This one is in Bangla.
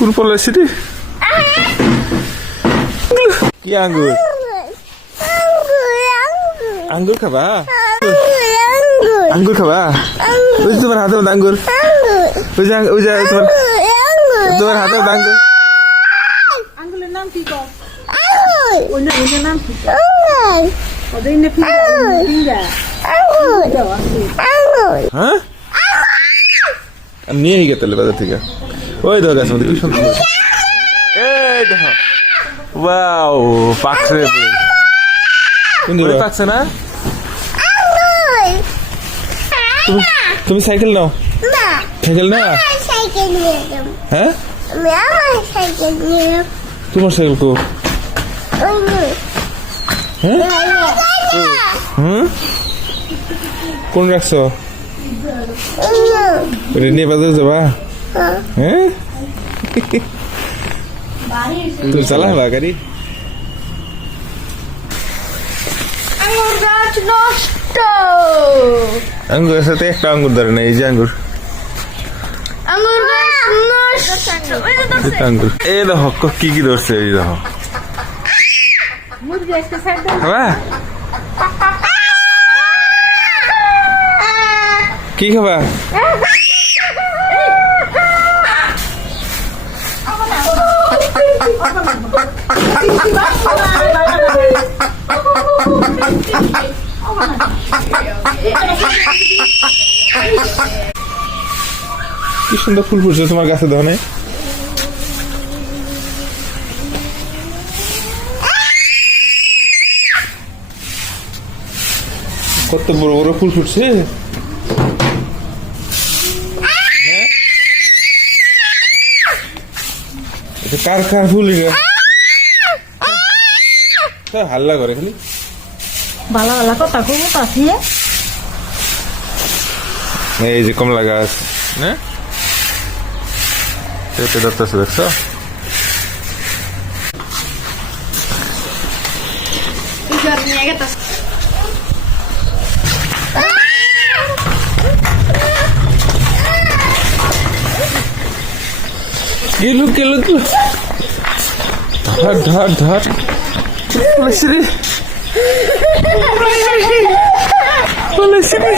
কোন পলাইছি রে? কি আঙ্গুর? আঙ্গুর খাবা? আঙ্গুর খাবা? ওই যে তোমার হাতে আঙ্গুর, ওই যে তোমার হাতে আঙ্গুর। আঙ্গুলের নাম কি কও? ওইটার নাম কি? ওদের নে ফিঙ্গার। হ্যাঁ, নিয়ে নি গেতে বাজার থেকে। ওই দেখো গাছ মধ্যে কি সুন্দর। এই দেখো, ওয়াও, পাকছে। কিন্তু পাকছে না। তুমি সাইকেল নাও। সাইকেল না? হ্যাঁ, তোমার সাইকেল তো। হ্যাঁ, কোন রাখছো? নিয়ে বাজার যাবা? হ্যাঁ, তুমি চালাবা গাড়ি? আঙ্গুর গাছ নষ্ট। আঙ্গুরের সাথে একটা আঙ্গুর ধরে না, এই যে আঙ্গুর। আঙ্গুর গাছ নষ্ট। আঙ্গুর এই দেখো কি কি ধরছে, এই দেখো। মুরগি একটা সাইড দাও। খাবা? কি খাবা? কি সুন্দর ফুল ফুটছে তোমার গাছে ধনে। কত বড় বড় ফুল ফুটছে। কার কার ফুল হাল্লা করে খালি। ভালো ভালো কথা খুব আছে। এই যে কমলা গাছ না, পেঁপে ধরতেছে, দেখছো? গেলু গেলু ধর ধর ধর পলাইছি রে, পলাইছি রে।